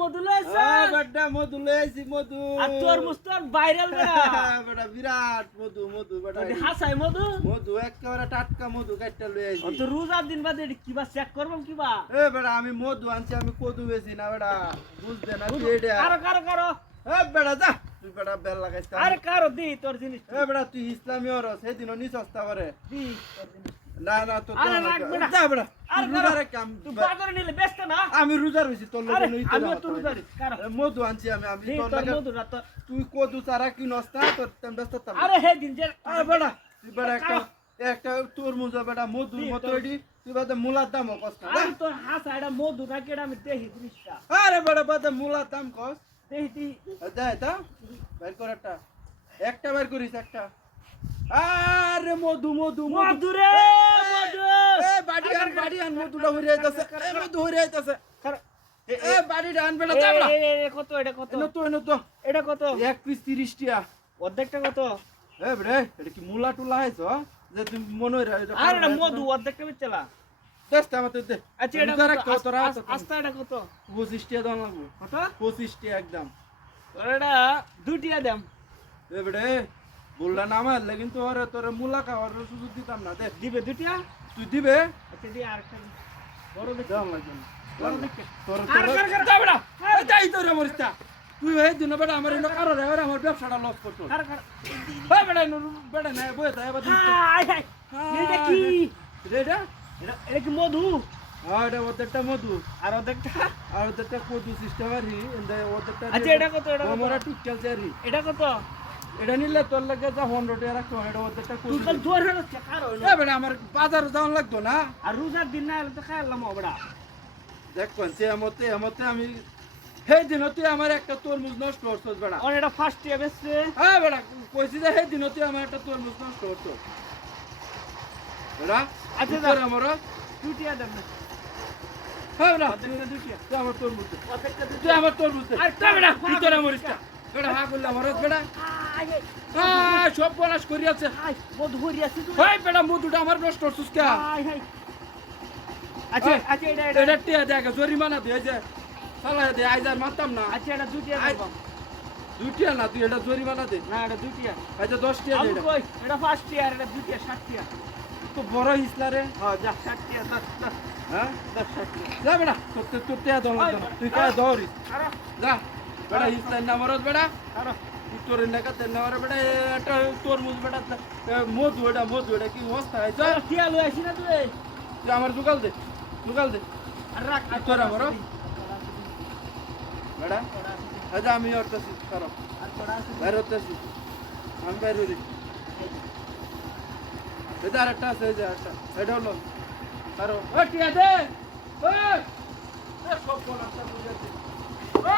মধু লইছ? বেটা মধু লইছি মধু। আর তোর মুস্তর ভাইরাল বেটা বিরাট মধু মধু বেটা হাসাই মধু? মধু একেবারে টাটকা মধু কাটটা লই ও আইছি তো রোজার দিন বাদে কিবা চেক করবাম কিবা এ বেটা আমি মধু আনছি আমি কদু বেশি না বেটা। বুঝতে না তুই এটা কারও কারও কারও? এ বেটা যা। তুই বেটা বেল লাগাইছ তা। আরে কারও দি তোর জিনিস এ বেটা তুই ইসলামী ওর সেদিনও নি সস্তা করে দি তোর জিনিস। না না তো আরে আরে তুই রোজার কাম তুই বাজারে নিলে ব্যস্ত না? আমি রোজা রইছি তোর লগে নই আমিও তো রোজারি কারও মধু আনছি আমি আমি তোর তোর লগে মধু না তোর তুই কদু চারা কি নস্তা তোর তেম ব্যস্ত তাম আরে হে দিন যে আরে বেটা তুই একটা তরমুজ বেটা মধুর মতো তুই বাদে মুলার দাম কস না আরে তোর হাসা এটা মধু না কেডা আমি দেখি আরে বেটা বাদে মুলার দাম কস। দেখি তা বের কর একটা। একটা বের করিস একটা। আরে মধু মধু মধু। রে বাড়ি আন বাড়ি আন মধুটা হইরে আইতাছে। এ মধু হইরে আইতাছে। এ বাড়িটা আন বেটা কত এটা কত? এনো তো এনো তো এটা কত? এক পিস 30 টিয়া অর্ধেকটা কত? এ bre এটা কি মুলা টুলা হাইছো যে তুমি মনে এটা আর এটা মধু অর্ধেকটা বেচলা দশটা মতো দে। আচ্ছা এটা কত? আস্তা এটা কত? পঁচিশ টিয়া দাম লাগবো কত? পঁচিশ টিয়া একদম। এটা দুটিয়া দাম। এ bre বললা না আমার কিন্তু ওরে তোর মুলা খাওয়ার সুযোগ দিতাম না। দে দিবে দুটিয়া তুই দিবে। আচ্ছা দি আরেকটা। বড় দেখে। বড় দেখে তোর তোর আর, আর, যা বেটা। এই যাই তোর মরিস্তা তুই এই দিন বেটা আমার ইনো কারও রে আমার ব্যবসাটা লস করতো কার কার বেটা ইনো বেটা না বই তা এবার হাই হাই এটা কি? এটা এটা কি মধু? হ্যাঁ এটা ওদেরটা মধু। আর অর্ধেকটা আর ওদেরটা কদু সিস্টেম আর ওদেরটা আচ্ছা এটা কত এটা আমরা টুকটাল চারি। এটা কত? এটা নিলে তোর লাগে যা পনেরো টাকা রাখতো এটা ওদেরটা তুই কদু কাল জোর হয়ে যাচ্ছে কার হইল এ বেটা আমার বাজার যাওয়ান লাগতো না? আর রোজার দিন না এলে তো খাইলাম ওবড়া দেখ কোনছে এমতে এমতে আমি সেই দিন তুই আমার একটা তরমুজ নষ্ট করছস বেটা। আর এটা ফার্স্ট ইয়ার বেচছে। হ্যাঁ বেটা কইছি যে সেই দিন তুই আমার একটা তরমুজ নষ্ট করছস। বেটা আচ্ছা, যা। আমার দুটিয়া দাম না। হ্যাঁ বেটা দুটিয়া তুই আমার তরমুজ। তুই আমার তরমুজ। আর তা বেটা তুই তোর আমার বেটা হা করলে আমার বেটা। হাই সব বলাস করি আছে হাই মধু ভরি আছে তুই। হাই বেটা মধুটা আমার নষ্ট করছিস কে? হাই হাই আচ্ছা আচ্ছা এটা এটা। এটা টিয়া দেখ জরিমানা দিয়ে যে চালা দে আইজার মারতাম না। আচ্ছা এটা দুটিয়া দাম দুইটিয়া না তুই এটা জরিমানা দে। না এটা দুটিয়া আচ্ছা দশ টিয়া দে এটা। এটা ফার্স্ট ইয়ার এটা দুটিয়া ষাট টিয়া তো বড় হিসলা রে। হ্যাঁ যা ষাট টিয়া দশ দশ হ্যাঁ টিয়া যা বেটা তোর তোর টিয়া দল তুই কে ধরিস যা বেটা হিসলা না মরত বেটা। আরও। তোর না বেটা এটা তোর মুজ বেটা এ, মধু এটা মধু এটা কি অবস্থা? হয়েছে তোর টিয়া লই আসি না তুই? তুই আমার জোগাল দে জোগাল দে। আর রাখ আর তোরা বড়? আর বেটা আচ্ছা আমি অর্থাছি কারও তোরা আছে বাইরে হতেছি আমি বাইরে হইলি এটা আর একটা আছে যে একটা এটা হলো কারও ও টিয়া দে এ সব বল একটা বুঝাচ্ছি ও